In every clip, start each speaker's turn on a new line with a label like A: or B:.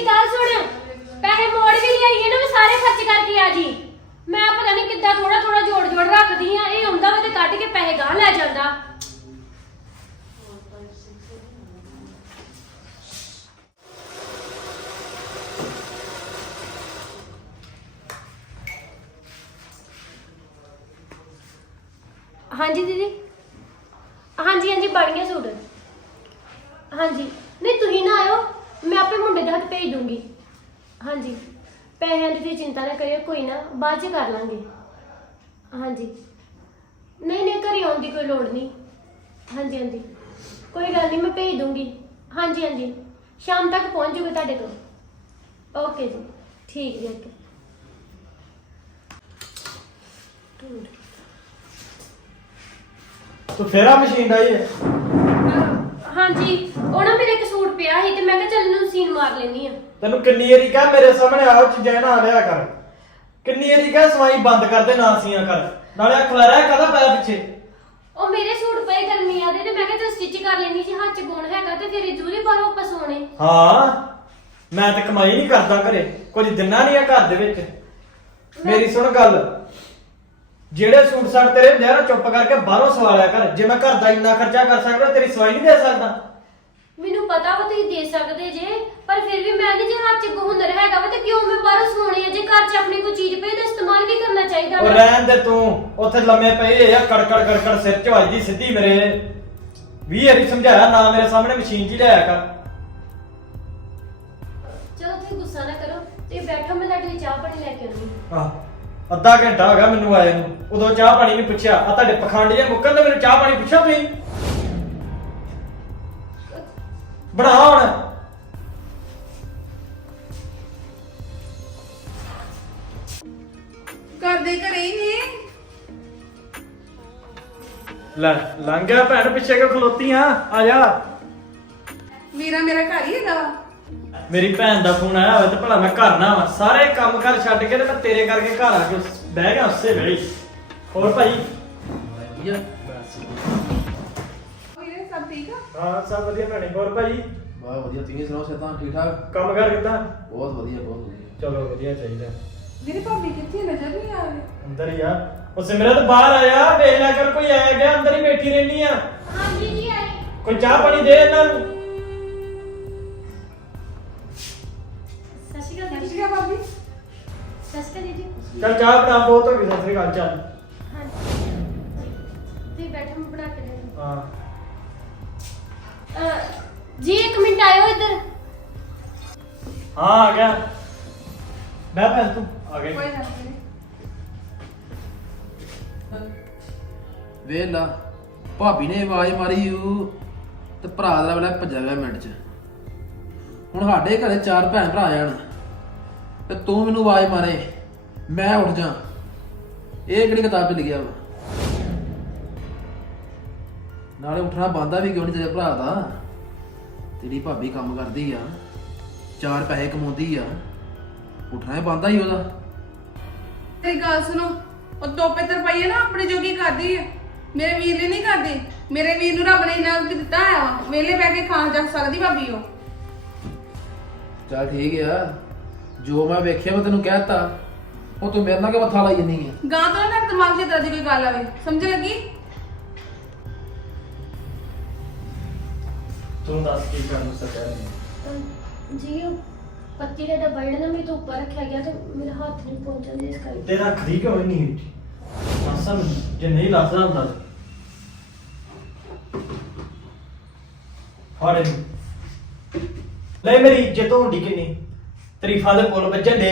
A: ਮੇਰੀ ਗੱਲ ਸੁਣ। ਪੈਸੇ ਮੋੜ ਵੀ ਲਿਆਈਏ ਨਾ ਮੈਂ ਸਾਰੇ ਖਰਚ ਕਰਕੇ ਆ ਜੀ। ਮੈਂ ਪਤਾ ਨਹੀਂ ਕਿੱਦਾਂ ਥੋੜਾ ਥੋੜਾ ਜੋੜ ਜੋੜ ਰੱਖਦੀ ਆ ਇਹ ਆਉਂਦਾ ਵਾ ਤੇ ਕੱਢ ਕੇ ਪੈਸੇ ਗਾਹ ਲੈ ਜਾਂਦਾ ਹਾਂਜੀ ਦੀਦੀ ਹਾਂਜੀ ਹਾਂਜੀ ਬਣ ਗਿਆ ਸੂਟ ਹਾਂਜੀ ਨਹੀਂ ਤੁਸੀਂ ਨਾ ਆਇਓ ਮੈਂ ਆਪੇ ਮੁੰਡੇ ਦੇ ਹੱਥ ਭੇਜ ਦੂੰਗੀ ਹਾਂਜੀ ਪੈਸਿਆਂ ਦੀ ਤੁਸੀਂ ਚਿੰਤਾ ਨਾ ਕਰਿਓ ਕੋਈ ਨਾ ਬਾਅਦ ਚ ਕਰ ਲਾਂਗੇ। ਹਾਂਜੀ। ਨਹੀਂ ਨਹੀਂ ਘਰੇ ਆਉਣ ਦੀ ਕੋਈ ਲੋੜ ਨਹੀਂ। ਹਾਂਜੀ ਹਾਂਜੀ। ਕੋਈ ਗੱਲ ਨਹੀਂ ਮੈਂ ਭੇਜ ਦੂੰਗੀ। ਹਾਂਜੀ ਹਾਂਜੀ। ਸ਼ਾਮ ਤੱਕ ਪਹੁੰਚ ਜੂਗਾ ਤੁਹਾਡੇ ਕੋਲ। ਓਕੇ ਜੀ। ਠੀਕ ਜੀ ਓਕੇ।
B: ਤੂੰ ਫੇਰਾ ਮਸ਼ੀਨ ਦਾ ਹੀ ਹੈ।
A: ਹਾਂਜੀ। ਉਹ ਨਾ ਮੇਰੇ ਇੱਕ ਸੂਟ ਪਿਆ ਸੀ ਤੇ ਮੈਂ ਕਿਹਾ ਚੱਲ ਇਹਨੂੰ ਸੀਨ ਮਾਰ ਲੈਣੀ ਆ
B: ਤੈਨੂੰ ਕਿੰਨੀ ਵਾਰੀ ਕਹਾ ਮੇਰੇ ਸਾਹਮਣੇ ਆਓ ਚੀਜ਼ਾਂ ਨਾ ਲਿਆ ਕਰ। ਕਿੰਨੀ ਵਾਰੀ ਕਹਾ ਸਵਾਈ ਬੰਦ ਕਰ ਦੇ ਨਾ ਸੀਆਂ ਕਰ। ਨਾਲੇ ਆ ਖਲਾਰਾ ਕਾਹਦਾ ਪਾਇਆ ਪਿੱਛੇ?
A: ਉਹ ਮੇਰੇ ਸੂਟ ਪਏ ਗਰਮੀਆਂ ਦੇ ਤੇ ਮੈਂ ਕਿਹਾ ਚੱਲ ਸਟਿਚ ਕਰ ਲੈਣੀ ਸੀ ਹੱਥ ਚ ਗੁਣ ਹੈਗਾ ਤੇ ਫਿਰ ਜੂਰੀ ਪਰ ਵਾਪਸ ਹੋਣੇ
B: ਹਾਂ ਮੈਂ ਤੇ ਕਮਾਈ ਨਹੀਂ ਕਰਦਾ ਘਰੇ ਕੁਝ ਦਿਨਾ ਨਹੀਂ ਆ ਘਰ ਦੇ ਵਿੱਚ। ਮੇਰੀ ਸੁਣ ਗੱਲ ਜਿਹੜੇ ਸੂਟ ਸਾਟ ਤੇਰੇ ਹੁੰਦੇ ਆ ਨਾ ਚੁੱਪ ਕਰਕੇ ਬਾਹਰੋਂ ਸਵਾਲਿਆ ਕਰ। ਜੇ ਮੈਂ ਘਰ ਦਾ ਇੰਨਾ ਖਰਚਾ ਕਰ ਸਕਦਾ ਤੇਰੀ ਸਵਾਈ ਨਹੀਂ ਦੇ ਸਕਦਾ।
A: ਮੈਨੂੰ ਪਤਾ ਵਾ ਤੁਸੀਂ ਦੇ ਸਕਦੇ ਜੇ ਪਰ ਫਿਰ ਵੀ ਮੈਂ ਨਹੀਂ ਜੇ ਹੱਥ ਚ ਹੁਨਰ ਹੈਗਾ ਵਾ ਤੇ ਕਿਉਂ ਮੈਂ ਬਾਹਰੋਂ ਸੋਣੇ ਆ? ਜੇ ਘਰ ਚ ਆਪਣੀ ਕੋਈ ਚੀਜ਼ ਪਈ ਤਾਂ ਇਸਤੇਮਾਲ ਵੀ ਕਰਨਾ ਚਾਹੀਦਾ
B: ਉਹ
A: ਨਾ
B: ਰਹਿਣ ਦੇ ਤੂੰ ਉੱਥੇ ਲੰਮੇ ਪਏ ਆ ਕੜਕੜ ਕੜਕੜ ਸਿਰ ਚ ਵੱਜਦੀ ਸਿੱਧੀ ਮੇਰੇ। ਵੀ ਵਾਰੀ ਸਮਝਾਇਆ ਨਾ ਮੇਰੇ ਸਾਹਮਣੇ ਮਸ਼ੀਨ 'ਚ ਹੀ ਲਿਆਇਆ ਕਰ।
A: ਚਲੋ ਤੁਸੀਂ ਗੁੱਸਾ ਨਾ ਕਰੋ ਤੇ ਬੈਠੋ ਮੈਂ ਤੁਹਾਡੇ ਲਈ ਚਾਹ ਪਾਣੀ ਲੈ ਕੇ ਆਉਂਦੀ
B: ਆਹ ਅੱਧਾ ਘੰਟਾ ਹੋ ਗਿਆ ਮੈਨੂੰ ਆਏ ਨੂੰ। ਉਦੋਂ ਚਾਹ ਪਾਣੀ ਨਹੀਂ ਪੁੱਛਿਆ ਆ ਤੁਹਾਡੇ ਪਖੰਡ ਜੇ ਮੁੱਕਣ ਤੇ ਮੈਨੂੰ ਚਾਹ ਪਾਣੀ ਪੁੱਛਿਆ ਤੁਸੀਂ? ਬਣਾ ਹੁਣ
C: ਘਰ ਹੀ ਨੇ।
B: ਲੈ ਲੰਘ ਗਿਆ ਭੈਣ ਪਿੱਛੇ ਕਿਉਂ ਖਲੋਤੀ ਆ? ਆ ਜਾ।
C: ਵੀਰਾ ਮੇਰਾ ਘਰ ਹੀ ਹੈਗਾ। ਵਾ।
B: ਮੇਰੀ ਭੈਣ ਦਾ ਫੋਨ ਆਇਆ ਹੋਇਆ ਤੇ ਭਲਾ ਮੈਂ ਘਰ ਨਾ ਵਾ ਸਾਰੇ ਕੰਮ ਕਰ ਛੱਡ ਕੇ ਤੇ ਮੈਂ ਤੇਰੇ ਕਰਕੇ ਘਰ ਆ ਕੇ ਬਹਿ ਗਿਆ ਉਸੇ ਵੇਲੇ। ਹੀ। ਹੋਰ ਭਾਈ?
C: ਵੀਰੇ
B: ਹਾਂ ਸਭ ਵਧੀਆ ਭੈਣੇ ਹੋਰ ਭਾਈ
D: ਬਹੁਤ ਵਧੀਆ ਤੁਸੀਂ ਸੁਣਾਓ ਸਿਹਤਾਂ ਠੀਕ ਠਾਕ?
B: ਕੰਮ ਕਰ ਕਿੱਦਾਂ?
D: ਬਹੁਤ ਵਧੀਆ ਬਹੁਤ ਵਧੀਆ।
B: ਚਲੋ ਵਧੀਆ ਚਾਹੀਦਾ।
C: ਵੀਰੇ ਭਾਬੀ ਕਿੱਥੇ ਨਜ਼ਰ ਨਹੀਂ ਆ ਰਹੀ।
B: ਅੰਦਰ ਹੀ ਆ। ਉਹ ਸਿਮਰਤ ਬਾਹਰ ਆਇਆ ਵੇਖ ਲੈ ਕਰ ਕੋਈ ਆਇਆ ਗਿਆ ਅੰਦਰ ਹੀ ਬੈਠੀ ਰਹਿਣੀ ਆ।
A: ਹਾਂਜੀ ਜੀ ਆਏ
B: ਕੋਈ ਚਾਹ ਪਾਣੀ ਦੇ ਇਹਨਾਂ ਨੂੰ?
A: ਸਤਿ ਸ਼੍ਰੀ ਅਕਾਲ ਦੀਦੀ।
C: ਅਕਾਲ ਭਾਬੀ।
A: ਸਤਿ ਸ਼੍ਰੀ ਅਕਾਲ ਦੀਦੀ।
B: ਚੱਲ ਚਾਹ ਬਣਾ ਬਹੁਤ ਹੋ ਗਈ ਸਤਿ ਸ੍ਰੀ ਅਕਾਲ ਚੱਲ
A: ਹਾਂਜੀ। ਤੁਸੀਂ ਬੈਠੋ ਮੈਂ ਬਣਾ ਕੇ ਦੇ
B: ਹਾਂ।
A: ਜੀ ਇੱਕ ਮਿੰਟ ਆਇਓ ਇੱਧਰ।
B: ਹਾਂ ਆ ਗਿਆ। ਮੈਂ ਭੈਣ ਤੂੰ ਆ ਗਈ।
C: ਕੋਈ ਨਹੀਂ।
D: ਵੇਲਾ ਭਾਬੀ ਨੇ ਆਵਾਜ਼ ਮਾਰੀ ਉਹ ਤੇ ਭਰਾ ਦਾ ਵੇਲਾ ਭੱਜਿਆ ਗਿਆ ਮਿੰਟ 'ਚ। ਹੁਣ ਸਾਡੇ ਘਰੇ ਚਾਰ ਭੈਣ ਭਰਾ ਜਾਣ ਤੇ ਤੂੰ ਮੈਨੂੰ ਆਵਾਜ਼ ਮਾਰੇ ਮੈਂ ਉੱਠ ਜਾ। ਇਹ ਕਿਹੜੀ ਕਿਤਾਬ 'ਚ ਲਿਖਿਆ ਵਾ? ਨਾਲੇ ਉੱਠਣਾ ਬੰਦਾ ਵੀ ਕਿਉਂ ਨਹੀਂ ਤੇਰੇ ਭਰਾ ਦਾ? ਤੇਰੀ ਭਾਬੀ ਕੰਮ ਕਰਦੀ ਆ ਚਾਰ ਪੈਸੇ ਕਮਾਉਂਦੀ ਆ ਉੱਠਣਾ ਹੀ ਬੰਦਾ ਹੀ ਉਹਦਾ।
C: ਤੇ ਗੱਲ ਸੁਣੋ ਉਹ ਤੋਪੇ ਤਰਪਈਏ ਨਾ ਆਪਣੇ ਜੋਗੀ ਕਰਦੀ ਹੈ ਮੇਰੇ ਵੀਰ ਲਈ ਨਹੀਂ ਕਰਦੀ ਮੇਰੇ ਵੀਰ ਨੂੰ ਰੱਬ ਨੇ ਇੰਨਾ ਕੁ ਦਿੱਤਾ ਆ ਵੇਲੇ ਬਹਿ ਕੇ ਖਾਣ ਜਾ ਸਕਦੀ ਭਾਬੀ ਉਹ।
D: ਚੱਲ ਠੀਕ ਆ ਜੋ ਮੈਂ ਵੇਖਿਆ ਮੈਂ ਤੈਨੂੰ ਕਹਿਤਾ ਉਹ ਤੂੰ ਮੇਰੇ ਨਾਲ ਕਿ ਮੱਥਾ ਲਾਈ ਜੰਨੀ ਆ?
C: ਗਾਂ ਤੋਂ ਨਾ ਦਿਮਾਗ 'ਚ ਇਦਾਂ ਦੀ ਕੋਈ ਗੱਲ ਆਵੇ ਸਮਝ ਲੱਗੀ?
B: ਤੂੰ ਦੱਸ ਕੀ ਕਰਨ ਸਕਿਆ
A: ਅਹ ਜੀ ਉਹ ਪੱਤੀ ਦਾ ਡੱਬਾ ਜਿਹੜਾ ਨਾ ਮੇਰੇ ਤੋਂ ਉੱਪਰ ਰੱਖਿਆ ਗਿਆ ਤੇ ਮੇਰੇ ਹੱਥ ਨਹੀਂ ਪਹੁੰਚਣ ਦੇ ਇਸ ਕਰਕੇ।
B: ਤੇਰਾ ਖਰੀ ਕਿਉਂ ਨਹੀਂ ਉੱਠੀ ਮਸਨ ਜੇ ਨਹੀਂ ਲੱਭਦਾ ਹੁੰਦਾ ਹਾੜੇ ਲੈ ਮੇਰੀ ਇੱਜ਼ਤ ਹੁੰਦੀ ਕਿੰਨੀ? ਤਰੀਫਾਂ ਦੇ ਪੁੱਲ ਵੱਜਣ ਦੇ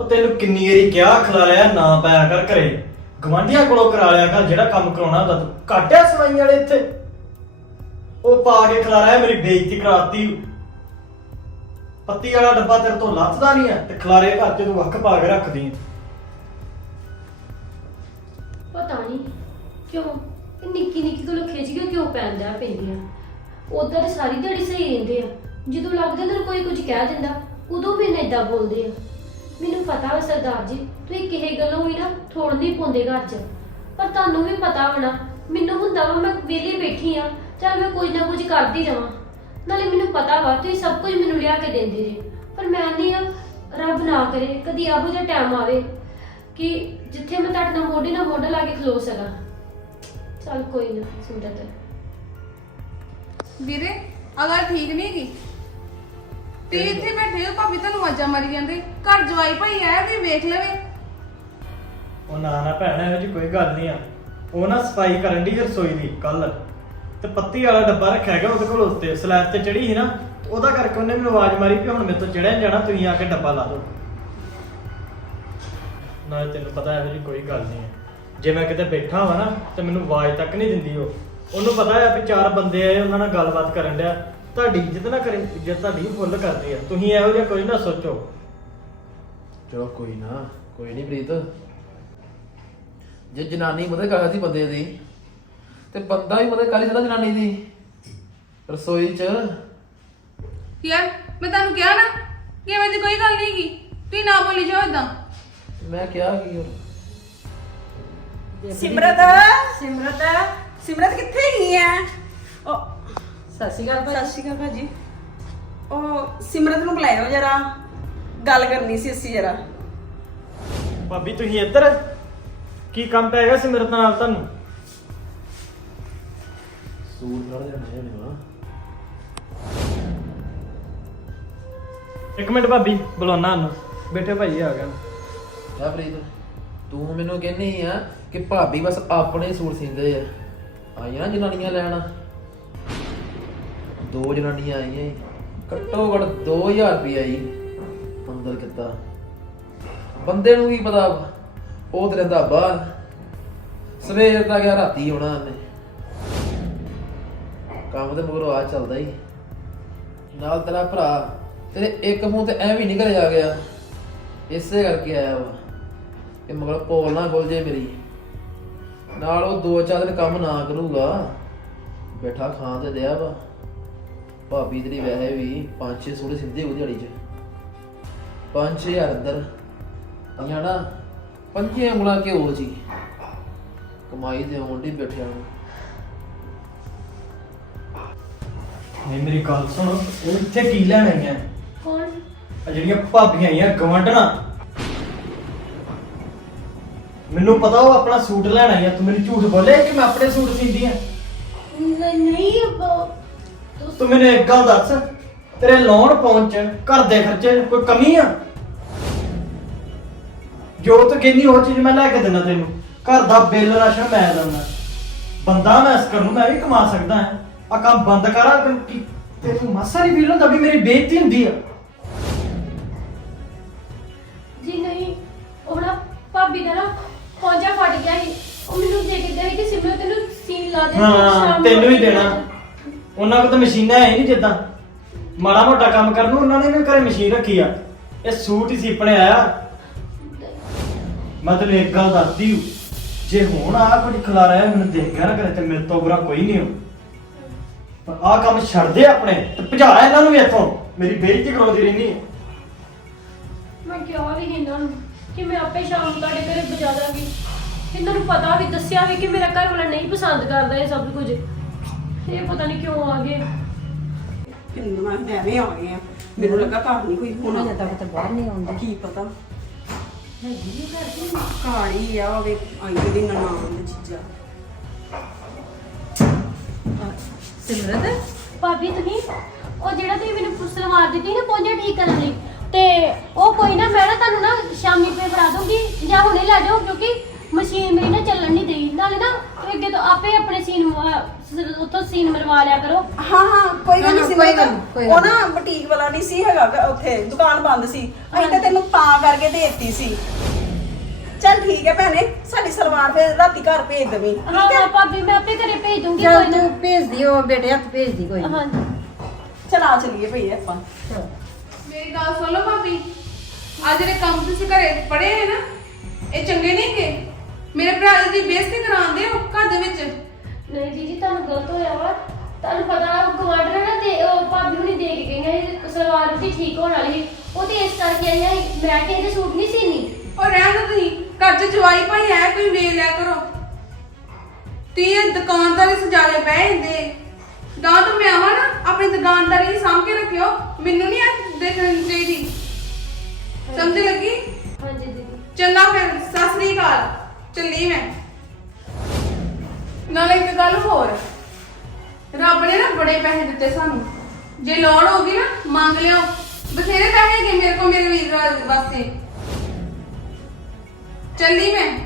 B: ਉਹ ਤੈਨੂੰ ਕਿੰਨੀ ਵਾਰੀ ਕਿਹਾ ਖਲਾਰਿਆ ਨਾ ਪਾਇਆ ਕਰ ਘਰੇ। ਗਵਾਂਢੀਆਂ ਕੋਲੋਂ ਕਰਾ ਲਿਆ ਕਰ ਜਿਹੜਾ ਕੰਮ ਕਰਾਉਣਾ ਹੁੰਦਾ ਤੂੰ। ਕਾਟਿਆ ਸਵਾਈ ਵਾਲੇ ਇੱਥੇ। ਉਹ ਪਾ ਕੇ ਖਲਾਰਿਆ ਮੇਰੀ ਬੇਇੱਜ਼ਤੀ ਕਰਾਤੀ। ਪੱਤੀ ਵਾਲਾ ਡੱਬਾ ਤੇਰੇ ਤੋਂ ਲੱਥਦਾ ਨਹੀਂ ਆ ਤੇ ਖਲਾਰੇ ਘਰ ਚ ਤੂੰ ਵੱਖ ਪਾ ਕੇ ਰੱਖਦੀ ਆ
A: ਪਤਾ ਨਹੀਂ ਕਿਉਂ, ਇਹ ਨਿੱਕੀ ਨਿੱਕੀ ਕੋਲ ਖਿੱਚ ਕੇ ਕਿਉਂ ਪੈਂਦਾ ਪੈਂਦੀਆਂ ਉਧਰ ਸਾਰੀ ਦਿਹਾੜੀ ਸਹੀ ਰਹਿੰਦੇ ਆ। ਜਦੋਂ ਲੱਗਦਾ ਨਾ ਕੋਈ ਕੁਝ ਕਹਿ ਦਿੰਦਾ, ਉਦੋਂ ਵੀ ਇਹਨਾਂ ਏਦਾਂ ਬੋਲਦੇ ਆ। ਮੈਨੂੰ ਪਤਾ ਵਾ ਸਰਦਾਰ ਜੀ, ਤੁਸੀਂ ਕਿਸੇ ਗੱਲੋਂ ਵੀ ਨਾ ਥੋੜ ਨਹੀਂ ਪਾਉਂਦੇ ਘਰ 'ਚ। ਪਰ ਤੁਹਾਨੂੰ ਵੀ ਪਤਾ ਹੋਣਾ ਮੈਨੂੰ ਹੁੰਦਾ ਵਾ ਮੈਂ ਵਿਹਲੀ ਬੈਠੀ ਆ ਚੱਲ ਮੈਂ ਕੁਝ ਨਾ ਕੁਝ ਕਰਦੀ ਰਵਾਂ। ਨਾਲੇ ਮੈਨੂੰ ਪਤਾ ਵਾ ਤੁਸੀਂ ਸਭ ਕੁਝ ਮੈਨੂੰ ਲਿਆ ਕੇ ਦਿੰਦੇ ਜੇ। ਪਰ ਮੈਂ ਨਹੀਂ ਨਾ ਰੱਬ ਨਾ ਕਰੇ ਕਦੀ ਇਹੋ ਜਿਹਾ ਟਾਈਮ ਆਵੇ ਕਿ ਜਿੱਥੇ ਮੈਂ ਤੁਹਾਡੇ ਨਾਲ ਮੋਢੇ ਨਾਲ ਮੋਢਾ ਲਾ ਕੇ ਖਲੋ ਸਕਾਂ। ਚੱਲ ਕੋਈ ਨਾ ਸਿਮਰਤ
C: ਵੀਰੇ ਅਗਰ ਠੀਕ ਨਹੀਂ ਹੈਗੀ। ਤੇ ਇੱਥੇ ਬੈਠੇ ਹੋ ਭਾਬੀ ਤੁਹਾਨੂੰ ਆਵਾਜ਼ਾਂ ਮਾਰੀ ਜਾਂਦੇ। ਘਰ ਜਵਾਈ ਭਾਈ ਆਇਆ ਵੀ ਵੇਖ ਲਵੇ।
B: ਉਹ ਨਾ ਨਾ ਭੈਣ ਇਹੋ ਜਿਹੀ ਕੋਈ ਗੱਲ ਨਹੀਂ ਆ। ਉਹ ਨਾ ਸਫ਼ਾਈ ਕਰਨ ਦੀ ਰਸੋਈ ਦੀ ਕੱਲ ਤੇ ਪੱਤੀ ਵਾਲਾ ਡੱਬਾ ਰੱਖਿਆ ਗਿਆ ਉਹਦੇ ਕੋਲ ਉੱਤੇ। ਸਲੈਬ ਤੇ ਚੜੀ ਸੀ ਨਾ ਉਹਦਾ ਕਰਕੇ ਉਹਨੇ ਮੈਨੂੰ ਆਵਾਜ਼ ਮਾਰੀ ਕਿ ਹੁਣ ਮੇਰੇ ਤੋਂ ਚੜਿਆ ਨੀ ਜਾਣਾ, ਤੁਸੀਂ ਆ ਕੇ ਡੱਬਾ ਲਾ ਦਿਓ। ਨਾ ਤੈਨੂੰ ਪਤਾ ਇਹੋ ਜਿਹੀ ਕੋਈ ਗੱਲ ਨਹੀਂ ਹੈ। ਜੇ ਮੈਂ ਕਿਤੇ ਬੈਠਾ ਹਾਂ ਨਾ, ਤੇ ਮੈਨੂੰ ਆਵਾਜ਼ ਤੱਕ ਨਹੀਂ ਦਿੰਦੀ ਉਹ। ਉਹਨੂੰ ਪਤਾ ਹੈ ਵੀ ਚਾਰ ਬੰਦੇ ਆਏ, ਉਹਨਾਂ ਨਾਲ ਗੱਲਬਾਤ ਕਰਨ ਡਿਆ। ਤੁਹਾਡੀ ਇੱਜ਼ਤ ਨਾ ਕਰੇ, ਇੱਜ਼ਤ ਤੁਹਾਡੀ ਫੁੱਲ ਕਰਦੀ ਆ। ਤੁਸੀਂ ਇਹੋ ਜਿਹਾ ਕੋਈ ਨਾ ਸੋਚੋ।
D: ਚਲੋ ਕੋਈ ਨਾ, ਕੋਈ ਨਹੀਂ ਪ੍ਰੀਤ। ਜੇ ਜਨਾਨੀ ਮਦਦ ਕਰਦੀ ਬੰਦੇ ਦੀ ਤੇ ਬੰਦਾ ਵੀ ਮਦਦ ਕਰ ਹੀ ਸਕਦਾ ਜਨਾਨੀ ਦੀ ਰਸੋਈ 'ਚ।
C: ਯਾਰ ਮੈਂ ਤੁਹਾਨੂੰ ਕਿਹਾ ਨਾ ਕਿ ਐਵੇਂ ਦੀ ਕੋਈ ਗੱਲ ਨਹੀਂ ਹੈਗੀ। ਤੁਸੀਂ ਨਾ ਬੋਲੀ ਜਾਓ ਇਦਾਂ
D: ਮੈਂ ਕਿਹਾ ਕੀ ਹੋਰ?
E: ਸਿਮਰਤ। ਸਿਮਰਤ। ਸਿਮਰਤ ਕਿੱਥੇ ਗਈ ਐ? ਉਹ
F: ਸਤਿ ਸ਼੍ਰੀ ਅਕਾਲ
E: ਸਤਿ ਸ਼੍ਰੀ ਅਕਾਲ ਭਾਜੀ। ਉਹ ਸਿਮਰਤ ਨੂੰ ਬੁਲਾਇਓ ਜਰਾ। ਗੱਲ ਕਰਨੀ ਸੀ ਅਸੀਂ ਜਰਾ।
B: ਭਾਬੀ ਤੁਸੀਂ ਇੱਧਰ? ਕੀ ਕੰਮ ਪੈ ਗਿਆ ਸਿਮਰਤ ਨਾਲ ਤੁਹਾਨੂੰ?
D: ਸੂਟ ਕੱਢ ਦੇਣਾ ਹੈ ਮੈਨੂੰ
B: ਇੱਕ ਮਿੰਟ ਭਾਬੀ ਬੁਲਾਉਣਾ ਉਹਨੂੰ। ਬੇਟੇ ਭਾਈ ਆ ਗਿਆ।
D: ਕਿਆ ਪ੍ਰੀਤ ਤੂੰ ਮੈਨੂੰ ਕਹਿੰਦੀ ਆ ਕਿ ਭਾਬੀ ਬਸ ਆਪਣੇ ਸੂਟ ਸਿੰਦੇ ਆ। ਆਈਆਂ ਜਨਾਨੀਆਂ ਲੈਣ? ਦੋ ਜਨਾਨੀਆਂ ਆਈਆਂ ਈ। ਘੱਟੋ ਘੱਟ 2000 ਰੁਪਏ ਆਈ ਅੰਦਰ ਕਿੱਤਾ ਬੰਦੇ ਨੂੰ ਕੀ ਪਤਾ ਉਹ ਤੇ ਰਹਿੰਦਾ ਬਾਹਰ। ਸਵੇਰ ਦਾ ਗਿਆ ਰਾਤੀ ਆਉਣਾ ਉਹਨੇ। ਕੰਮ ਤੇ ਮਗਰੋਂ ਆ ਚੱਲਦਾ ਹੀ ਨਾਲ ਤੇਰਾ ਭਰਾ, ਤੇਰੇ ਇੱਕ ਮੂੰਹ ਤੇ ਐਵੇਂ ਹੀ ਘਰੇ ਆ ਗਿਆ। ਇਸੇ ਕਰਕੇ ਆਇਆ ਵਾ। ਕਿ ਮਗਰ ਪੋਲ ਨਾ ਖੁੱਲ ਜੇ ਮੇਰੀ। ਨਾਲ ਉਹ ਦੋ ਚਾਰ ਦਿਨ ਕੰਮ ਨਾ ਕਰੂਗਾ। ਬੈਠਾ ਖਾਂ ਤੇ ਦਿਆ ਵਾ। ਭਾਬੀ ਤੇਰੀ ਵੈਸੇ ਵੀ 5-6 ਸੂਟ ਸਿੱਧੇ ਉਹ ਦਿਹਾੜੀ 'ਚ। 5000 ਅੰਦਰ। ਆਈਆਂ ਪੰਜੇ ਉਂਗਲਾਂ ਘਿਓ ਜੀ? ਕਮਾਈ ਤੇ ਆਉਣ ਦੀ ਬੈਠਿਆ ਨੂੰ।
B: ਨਹੀਂ ਮੇਰੀ ਗੱਲ ਸੁਣ ਉਹ ਇੱਥੇ ਕੀ ਲੈਣ ਆਈਆਂ?
A: ਕੌਣ?
B: ਆ ਜਿਹੜੀਆਂ ਭਾਬੀਆਂ ਆਈਆਂ ਗਵੰਡਣਾ ਮੈਨੂੰ ਪਤਾ ਉਹ ਆਪਣਾ ਸੂਟ ਲੈਣ ਆਈਆਂ ਤੂੰ ਮੈਨੂੰ ਝੂਠ ਬੋਲੇ ਕਿ ਮੈਂ ਆਪਣੇ ਸੂਟ ਸੀਂਦੀ ਆ
A: ਨ- ਨਹੀਂ ਉਹ- ਤੂੰ
B: ਮੈਨੂੰ ਇੱਕ ਗੱਲ ਦੱਸ ਤੇਰੇ ਲੋਨ ਪਹੁੰਚ ਘਰ ਦੇ ਖਰਚੇ ਕੋਈ ਕਮੀ ਆ? ਜੋ ਤੂੰ ਕਹਿੰਦੀ ਉਹ ਚੀਜ਼ ਮੈਂ ਲੈ ਕੇ ਦਿੰਦਾ ਤੈਨੂੰ। ਘਰ ਦਾ ਬਿੱਲ ਰਾਸ਼ਨ ਮੈਂ ਦਿੰਦਾ। ਬੰਦਾ ਮੈਂ ਇਸ ਕਰ ਨੂੰ ਮੈਂ ਵੀ ਕਮਾ ਸਕਦਾ ਹਾਂ। ਆ ਕੰਮ ਬੰਦ ਕਰਾਂ ਕਿ ਤੈਨੂੰ ਮਾਸਾ ਨਹੀਂ ਫੀਲ ਹੁੰਦਾ ਵੀ ਮੇਰੀ ਬੇਇੱਜ਼ਤੀ ਹੁੰਦੀ ਆ?
A: ਜੀ ਨਹੀਂ ਉਹ ਨਾ ਭਾਬੀ ਦਾ ਨਾ ਪੌਂਜਾ ਫਟ ਗਿਆ ਸੀ। ਉਹ ਮੈਨੂੰ ਦੇ ਕੇ ਗਏ ਕਿ ਸਿਮਰਤ ਤੈਨੂੰ ਸੀਨ ਲਾ ਦੇ
B: ਹਾਂ ਤੈਨੂੰ ਹੀ ਦੇਣਾ। ਉਹਨਾਂ ਕੋਲ ਤਾਂ ਮਸ਼ੀਨਾਂ ਹੈ ਨਹੀਂ ਜਿੱਦਾਂ। ਮਾੜਾ ਮੋਟਾ ਕੰਮ ਕਰਨ ਨੂੰ ਉਹਨਾਂ ਨੇ ਵੀ ਘਰੇ ਮਸ਼ੀਨ ਰੱਖੀ ਆ। ਇਹ ਸੂਟ ਹੀ ਸੀਪਣੇ ਆਇਆ। ਮੈਂ ਤੈਨੂੰ ਇੱਕ ਗੱਲ ਦੱਸਦੀ ਹੂੰ। ਜੇ ਹੁਣ ਆ ਕੁਝ ਖਿਲਾਰਾ ਹੈ ਮੈਨੂੰ ਦੇਖ ਗਿਆ ਨਾ ਕਰੇ ਤੇ ਮੇਰੇ ਤੋਂ ਬੁਰਾ ਕੋਈ ਨਹੀਂ ਹੋ ਪਰ ਆ ਕੰਮ ਛੱਡ ਦੇ ਆਪਣੇ ਤੇ ਭਜਾ ਇਹਨਾਂ ਨੂੰ ਵੀ ਇੱਥੋਂ। ਮੇਰੀ ਬੇਇੱਜ਼ਤੀ ਕਰਾਉਂਦੀ ਰਹਿੰਦੀ
A: ਮੈਂ ਕਿਹਾ ਵੀ ਇਹਨਾਂ ਨੂੰ ਕਿ ਮੈਂ ਆਪੇ ਸ਼ਾਮ ਨੂੰ ਤੁਹਾਡੇ ਘਰੇ ਬਜਾ ਦਾਂਗੀ। ਇਹਨਾਂ ਨੂੰ ਪਤਾ ਵੀ ਦੱਸਿਆ ਵੀ ਕਿ ਮੇਰਾ ਘਰ ਵਾਲਾ ਨਹੀਂ ਪਸੰਦ ਕਰਦਾ ਇਹ ਸਭ ਕੁਝ। ਇਹ ਪਤਾ ਨਹੀਂ ਕਿਉਂ ਆ ਗਏ।
E: ਕਿੰਨਾ ਮੈਂ ਐਵੇਂ ਆ ਗਏ ਆ। ਮੈਨੂੰ ਲੱਗਾ ਘਰ ਨਹੀਂ ਕੋਈ
F: ਉਹਨਾਂ
E: ਹੋਣਾ।
F: ਜਦ ਤੱਕ ਤਾਂ ਬਾਹਰ ਨਹੀਂ ਆਉਂਦੇ।
E: ਕੀ ਪਤਾ? ਘਰ ਹੀ ਆ ਉਹ ਆਈ ਦੀ ਨਨਾਣ ਦੀ ਚੀਜ਼ਾਂ।
F: ਸਿਮਰਤ
A: ਭਾਬੀ ਤੁਸੀਂ? ਉਹ ਜਿਹੜਾ ਤੁਸੀਂ ਮੈਨੂੰ ਸਲਵਾਰ ਦਿੱਤੀ ਨਾ ਪੌਂਜਾ ਠੀਕ ਕਰਨ ਲਈ। ਤੇ ਉਹ ਕੋਈ ਨਾ ਮੈਂ ਨਾ ਤੁਹਾਨੂੰ ਨਾ ਸ਼ਾਮੀ ਪੇ ਫੜਾ ਦੂੰਗੀ ਜਾਂ ਹੁਣੇ ਲੈ ਜਾਓ ਕਿਉਂਕਿ ਮਸ਼ੀਨ ਮੇਰੀ ਨਾ ਚੱਲਣ ਨਹੀਂ ਦੇਈ। ਨਾਲੇ ਨਾ ਤੁਸੀਂ ਅੱਗੇ ਤੋਂ ਆਪੇ ਆਪਣੇ ਸੀਨ ਸ- ਉੱਥੋਂ ਸੀਨ ਮਰਵਾ ਲਿਆ ਕਰੋ।
E: ਹਾਂ ਹਾਂ ਕੋਈ ਗੱਲ
F: ਹਾਂ,
E: ਨਹੀਂ
F: ਕੋਈ
E: ਸਿਮਰਤ
F: ਗੱਲ ਨੀ, ਕੋਈ
E: ਉਹ ਨਾ ਬੁਟੀਕ ਵਾਲਾ ਨਹੀਂ ਸੀ ਹੈਗਾ ਗਾ ਉੱਥੇ ਦੁਕਾਨ ਬੰਦ ਸੀ। ਅਸੀਂ ਤਾਂ ਤੈਨੂੰ ਤਾਂ ਕਰਕੇ ਦੇਤੀ ਸੀ। ਚੱਲ ਠੀਕ ਹੈ ਭੈਣੇ ਸਾਡੀ ਸਲਵਾਰ ਫਿਰ ਰਾਤੀ ਘਰ ਭੇਜ ਦੇਵੀਂ
A: ਹਾਂ? ਹਾਂ ਭਾਬੀ ਮੈਂ ਆਪੇ ਘਰੇ ਭੇਜ ਦੂੰਗੀ
F: ਚੱਲ
A: ਕੋਈ ਨਾ।
F: ਤੂੰ ਭੇਜ ਦਿਓ ਬੇਟੇ ਹੱਥ ਭੇਜ ਦੀ ਕੋਈ ਨੀ।
A: ਹਾਂਜੀ।
E: ਚਲ ਆ ਚਲੀਏ ਭਈ ਆਪਾਂ।
C: ਮੇਰੀ ਗੱਲ ਸੁਣ ਲਓ ਭਾਬੀ ਆ ਜਿਹੜੇ ਕੰਮ ਤੁਸੀਂ ਘਰੇ ਪੜੇ ਹੈ ਨਾ ਇਹ ਚੰਗੇ ਨਹੀਂ ਗੇ ਮੇਰੇ ਭਰਾ ਦੀ ਬੇਇੱਜ਼ਤੀ ਕਰਾਉਂਦੇ ਹੋ ਘਰ ਦੇ ਵਿੱਚ।
A: ਨਹੀਂ ਦੀਦੀ ਤੁਹਾਨੂੰ ਗਲਤ ਹੋਇਆ ਵਾ। ਤੁਹਾਨੂੰ ਪਤਾ ਉਹ ਗਵਾਂਢਣ ਨਾ ਤੇ ਉਹ ਭਾਬੀ ਹੁਣੀ ਦੇ ਕੇ ਗਈਆਂ ਸੀ ਸਲਵਾਰ ਵੀ ਠੀਕ ਹੋਣ ਵਾਲੀ ਸੀ। ਉਹ ਤੇ ਇਸ ਕਰਕੇ ਆਈਆਂ ਸੀ। ਮੈਂ ਕਿਸੇ ਦੇ ਸੂਟ ਨਹੀਂ ਸੀਨੀ।
C: ਔਰ ਰਹਿਣ ਦਿਓ ਤੁਸੀਂ। ਘਰ 'ਚ ਜਵਾਈ ਭਾਈ ਆਇਆ ਕੋਈ ਵੇਖ ਲਿਆ ਕਰੋ। ਤੀ ਇਹ ਦੁਕਾਨਦਾਰੀ ਸਜਾ ਕੇ ਬਹਿ ਜਾਂਦੇ। ਗਾਂ ਤੋਂ ਮੈਂ ਆਵਾਂ ਨਾ ਆਪਣੀ ਦੁਕਾਨਦਾਰੀ ਸਾਂਭ ਕੇ ਰੱਖਿਓ। ਮੈਨੂੰ ਨਹੀਂ ਆ ਦੇਖਣ ਚਾਹੀਦੀ। ਸਮਝ ਲੱਗੀ?
A: ਹਾਂਜੀ ਦੀਦੀ।
C: ਚੰਗਾ ਫਿਰ ਸਤਿ ਸ੍ਰੀ ਅਕਾਲ। ਚੱਲੀ ਮੈਂ। ਨਾਲੇ ਇੱਕ ਗੱਲ ਹੋਰ। ਰੱਬ ਨੇ ਨਾ ਬੜੇ ਪੈਸੇ ਦਿੱਤੇ ਸਾਨੂੰ। ਜੇ ਲੋੜ ਹੋਗੀ ਨਾ ਮੰਗ ਲਿਓ। ਬਥੇਰੇ ਪੈਸੇ ਹੈਗੇ ਮੇਰੇ ਕੋਲ ਮੇਰੇ ਵੀਰ ਵਾਸਤੇ। ਚੱਲੀ ਮੈਂ।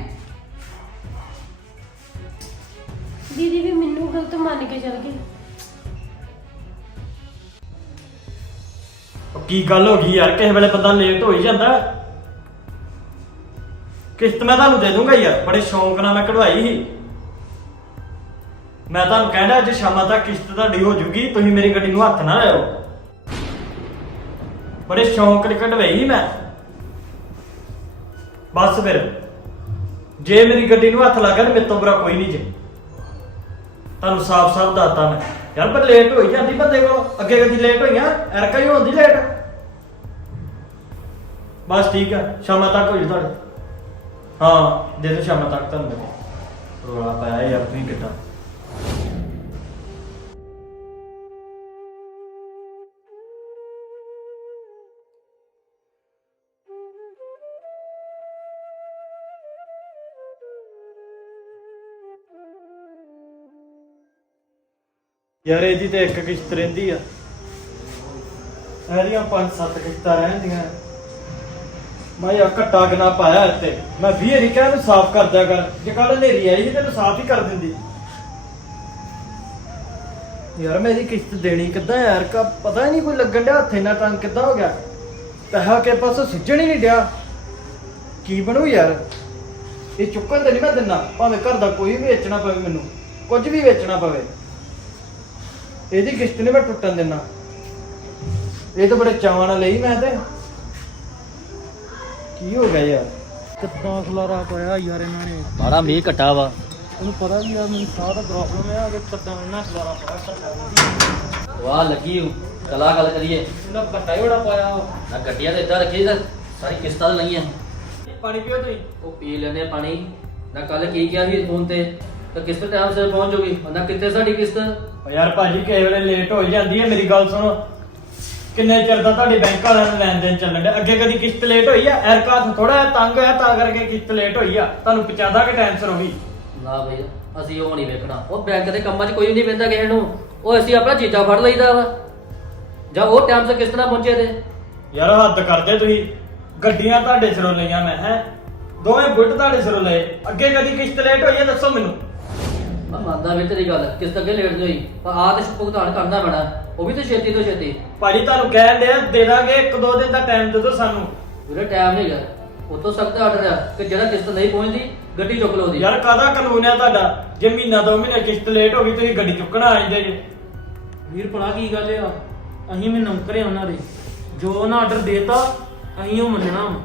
A: ਦੀਦੀ ਵੀ ਮੈਨੂੰ ਗਲਤ ਮੰਨ ਕੇ ਚਲ ਗਈ।
B: ਉਹ ਕੀ ਗੱਲ ਹੋ ਗਈ ਯਾਰ? ਕਿਸੇ ਵੇਲੇ ਬੰਦਾ ਲੇਟ ਹੋ ਹੀ ਜਾਂਦਾ। ਕਿਸ਼ਤ ਮੈਂ ਤੁਹਾਨੂੰ ਦੇ ਦੂੰਗਾ ਯਾਰ ਬੜੇ ਸ਼ੌਂਕ ਨਾਲ ਮੈਂ ਕਢਵਾਈ ਸੀ। ਮੈਂ ਤੁਹਾਨੂੰ ਕਹਿੰਦਾ ਅੱਜ ਸ਼ਾਮਾਂ ਤੱਕ ਕਿਸ਼ਤ ਤੁਹਾਡੀ ਹੋ ਜੂਗੀ ਤੁਸੀਂ ਮੇਰੀ ਗੱਡੀ ਨੂੰ ਹੱਥ ਨਾ ਲਾਇਓ। ਬੜੇ ਸ਼ੌਂਕ ਨਾਲ ਕਢਵਾਈ ਸੀ ਮੈਂ। ਬਸ ਫਿਰ। ਜੇ ਮੇਰੀ ਗੱਡੀ ਨੂੰ ਹੱਥ ਲੱਗਾ ਤੇ ਮੇਰੇ ਤੋਂ ਬੁਰਾ ਕੋਈ ਨਹੀਂ ਜੇ। ਤੁਹਾਨੂੰ ਸਾਫ਼-ਸਾਫ਼ ਦੱਸਤਾ ਮੈਂ। ਯਾਰ ਪਰ ਲੇਟ ਹੋਈ ਜਾਂਦੀ ਬੰਦੇ ਕੋਲ। ਅੱਗੇ ਕਦੀ ਲੇਟ ਹੋਈਆਂ ਐਰਕਾ ਹੀ ਹੁੰਦੀ ਲੇਟ ਬਸ ਠੀਕ ਆ, ਸ਼ਾਮਾਂ ਤੱਕ ਹੋ ਜੂ ਤੁਹਾਡੇ। ਹਾਂ, ਦੇ ਦੋ ਸ਼ਾਮਾਂ ਤੱਕ ਤੁਹਾਨੂੰ। ਮੈਂ ਰੋਲਾ ਪਾਇਆ ਯਾਰ ਤੁਸੀਂ ਕਿੱਦਾਂ? ਯਾਰ ਇਹਦੀ ਤੇ ਇੱਕ ਕਿਸ਼ਤ ਰਹਿੰਦੀ ਆ। ਇਹਦੀਆਂ ਪੰਜ ਸੱਤ ਕਿਸ਼ਤਾਂ ਰਹਿੰਦੀਆਂ। ਮੈਂ ਯਾ ਘੱਟਾ ਗਨਾ ਪਾਇਆ ਇੱਥੇ। ਮੈਂ ਵੀ ਇਹ ਕਿਹਾ ਨੂੰ ਸਾਫ਼ ਕਰ ਦਿਆ ਕਰ। ਜੇ ਕੱਲ ਹਨੇਰੀ ਆਈ ਸੀ ਤੈਨੂੰ ਸਾਫ਼ ਹੀ ਕਰ ਦਿੰਦੀ। ਯਾਰ ਮੇਰੀ ਕਿਸ਼ਤ ਦੇਣੀ ਕਿੱਦਾਂ ਯਾਰ ਕਾ ਪਤਾ ਹੀ ਨਹੀਂ ਕੋਈ ਲੱਗਣ ਡਿਆ ਹੱਥੇ ਨਾਲ ਟੰਗ ਕਿੱਦਾਂ ਹੋ ਗਿਆ। ਪੈਸਾ ਕੇ ਪਾਸੋਂ ਸਿੱਜਣ ਹੀ ਨਹੀਂ ਡਿਆ। ਕੀ ਬਣੂ ਯਾਰ? ਇਹ ਚੁੱਕਣ ਤੇ ਨਹੀਂ ਮੈਂ ਦਿੰਨਾ। ਭਾਵੇਂ ਘਰ ਦਾ ਕੋਈ ਵੀ ਵੇਚਣਾ ਪਵੇ ਮੈਨੂੰ। ਕੁਝ ਵੀ ਵੇਚਣਾ ਪਵੇ। ਇਹਦੀ ਕਿਸ਼ਤ ਨਹੀਂ ਮੈਂ ਟੁੱਟਣ ਦੇਣਾ। ਇਹ ਤਾਂ ਬੜੇ ਚਾਵਾਂ ਨਾਲ ਲਈ ਮੈਂ ਤੇ। ਕੀ ਹੋ ਗਿਆ ਯਾਰ? ਕਿੱਦਾਂ ਖਲਾਰਾ ਪਾਇਆ ਯਾਰ ਇਹਨਾਂ ਨੇ।
G: ਮਾੜਾ ਮੀਂਹ ਘਟਾ ਵਾ।
B: ਉਹਨੂੰ ਪਤਾ ਵੀ ਯਾਰ ਮੈਨੂੰ ਸਾਹ ਦਾ ਪ੍ਰੋਬਲਮ ਹੈ ਅਗੇ ਕਿੱਦਾਂ ਇਹਨਾਂ ਖਲਾਰਾ ਪਾਇਆ ਘੱਟਾ
G: ਵਾਹ ਲੱਗੀ ਹੂੰ ਕਲਾ ਗੱਲ ਕਰੀਏ।
B: ਇਹਨਾਂ ਘੱਟਾ ਹੀ ਬੜਾ ਪਾਇਆ
G: ਨਾ ਗੱਡੀਆਂ ਤੇ ਇੱਦਾਂ ਰੱਖੀ ਤਾਂ ਸਾਰੀ ਕਿਸ਼ਤਾਂ ਤਾਂ ਲਈਆਂ।
B: ਪਾਣੀ ਪੀਓ ਤੁਸੀਂ।
G: ਉਹ ਪੀ ਲੈਨੇ ਪਾਣੀ। ਨਾ ਕੱਲ ਕੀ ਕਿਹਾ ਸੀ ਫੋਨ ਤੇ? ਤਾਂ ਕਿਸ਼ਤ ਟਾਈਮ ਸਿਰ ਪਹੁੰਚ ਜੂਗੀ ਨਾ ਕਿੱਥੇ ਸਾਡੀ ਕਿਸ਼ਤ?
B: ਓ ਯਾਰ ਭਾਜੀ ਕਿਸੇ ਵੇਲੇ ਲੇਟ ਹੋ ਹੀ ਜਾਂਦੀ ਹੈ ਮੇਰੀ ਗੱਲ ਸੁਣੋ। ਕਿੰਨੇ ਚਿਰ ਦਾ ਤੁਹਾਡੇ ਬੈਂਕ ਵਾਲਿਆਂ ਨੂੰ ਲੈਣ ਦੇਣ ਚੱਲਣ ਡਿਆ? ਅੱਗੇ ਕਦੀ ਕਿਸ਼ਤ ਲੇਟ ਹੋਈ ਆ? ਐਰਕਾ ਥੋੜਾ ਤੰਗ ਹੋਇਆ ਤਾਂ ਕਰਕੇ ਕਿਸ਼ਤ ਲੇਟ ਹੋਈ ਆ। ਤੁਹਾਨੂੰ ਪਹੁੰਚਾਦਾ ਕਿ ਟਾਈਮ ਸਿਰ ਹੋਈ
G: ਨਾ ਬਈ ਅਸੀਂ ਉਹ ਨਹੀਂ ਵੇਖਣਾ। ਉਹ ਬੈਂਕ ਦੇ ਕੰਮਾਂ 'ਚ ਕੋਈ ਨਹੀਂ ਪੈਂਦਾ ਕਿਸੇ ਨੂੰ। ਉਹ ਅਸੀਂ ਆਪਣਾ ਜੀਤਾ ਫੜ ਲਈਦਾ ਵਾ। ਜਾਂ ਉਹ ਟਾਈਮ ਸਿਰ ਕਿਸ਼ਤ ਨਾ ਪਹੁੰਚੇ ਤੇ।
B: ਯਾਰ ਹੱਦ ਕਰਦੇ ਤੁਸੀਂ। ਗੱਡੀਆਂ ਤੁਹਾਡੇ ਸਿਰੋਂ ਲਈਆਂ ਮੈਂ ਹੈ? ਦੋਵੇਂ ਬੁੱਟ ਤੁਹਾਡੇ ਸਿਰੋਂ ਲਏ। ਅੱਗੇ ਕਦੀ ਕਿਸ਼ਤ ਲੇਟ ਹੋਈ ਹੈ ਦੱਸੋ ਮੈਨੂੰ।
G: ਮੈਂ ਮੰਨਦਾ ਵੀ ਤੇਰੀ ਗੱਲ ਕਿਸ਼ਤ ਅੱਗੇ ਲੇਟ ਹੋਈ ਪਰ ਆ ਤੇ ਭੁਗਤਾਨ ਕਰਨਾ ਪੈਣਾ। ਉਹ ਵੀ ਤੇ ਛੇਤੀ ਤੋਂ ਛੇਤੀ।
B: ਭਾਜੀ ਤੁਹਾਨੂੰ ਕਹਿਣ ਡਿਆ ਦੇ ਦਾਂਗੇ ਇੱਕ ਦੋ ਦਿਨ ਦਾ ਟਾਈਮ ਦੇ ਦਿਓ ਸਾਨੂੰ।
G: ਵੀਰੇ ਟਾਈਮ ਨਹੀਂ ਗਾ ਉਹ ਤੋਂ ਸਖਤ ਆਰਡਰ ਆ ਕਿ ਜਿਹੜਾ ਕਿਸ਼ਤ ਨਹੀਂ ਪਹੁੰਚਦੀ ਗੱਡੀ ਚੁੱਕ ਲਓ ਉਹਦੀ।
B: ਯਾਰ ਕਾਹਦਾ ਕਾਨੂੰਨ ਹੈ ਤੁਹਾਡਾ? ਜੇ ਮਹੀਨਾ ਦੋ ਮਹੀਨੇ ਕਿਸ਼ਤ ਲੇਟ ਹੋ ਗਈ ਤੁਸੀਂ ਗੱਡੀ ਚੁੱਕਣਾ ਆ ਜਾਂਦੇ ਜੇ।
H: ਵੀਰ ਭਲਾ ਕੀ ਗੱਲ ਆ? ਅਸੀਂ ਵੀ ਨੌਕਰ ਆ ਉਹਨਾਂ ਦੇ। ਜੋ ਉਹਨਾਂ ਆਰਡਰ ਦੇਤਾ ਅਸੀਂ ਉਹ ਮੰਨਣਾ ਵਾ।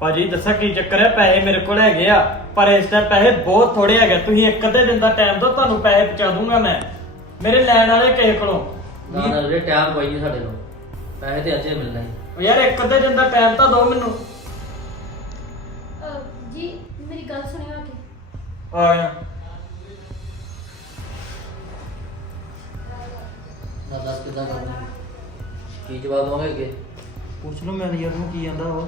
B: ਭਾਜੀ ਦੱਸਾਂ ਕੀ ਚੱਕਰ ਹੈ ਪੈਸੇ ਮੇਰੇ ਕੋਲ ਹੈਗੇ ਆ। ਪਰ ਇਸ ਟਾਈਮ ਪੈਸੇ ਬਹੁਤ ਥੋੜੇ ਹੈਗੇ ਤੁਸੀਂ ਇੱਕ ਅੱਧੇ ਦਿਨ ਦਾ ਟਾਈਮ ਦਿਓ ਤੁਹਾਨੂੰ ਪੈਸੇ ਪਹੁੰਚਾ ਦੂੰਗਾ ਮੈਂ। ਮੇਰੇ ਲੈਣ ਵਾਲੇ ਕਿਸੇ ਕੋਲੋਂ।
G: ਨਾ ਨਾ ਵੀਰੇ ਟਾਈਮ ਕੋਈ ਨਹੀਂ ਸਾਡੇ ਕੋਲ। ਪੈਸੇ ਤੇ ਅੱਜੇ ਮਿਲਣੇ
B: ਉਹ ਯਾਰ ਇੱਕ ਅੱਧੇ ਦਿਨ ਦਾ ਟਾਈਮ ਤਾਂ ਦਿਓ ਮੈਨੂੰ।
A: ਅਹ, ਜੀ ਮੇਰੀ ਗੱਲ ਸੁਣਿਓ ਆ ਕੇ।
B: ਆ ਗਿਆ।
G: ਨਾ ਦੱਸ ਕਿੱਦਾਂ ਕਰਨਾ? ਕੀ ਜਵਾਬ ਦਵਾਂਗੇ ਅੱਗੇ?
H: ਪੁੱਛ ਲਓ ਮੈਨੇਜਰ ਨੂੰ ਕੀ ਆਂਦਾ ਵਾ।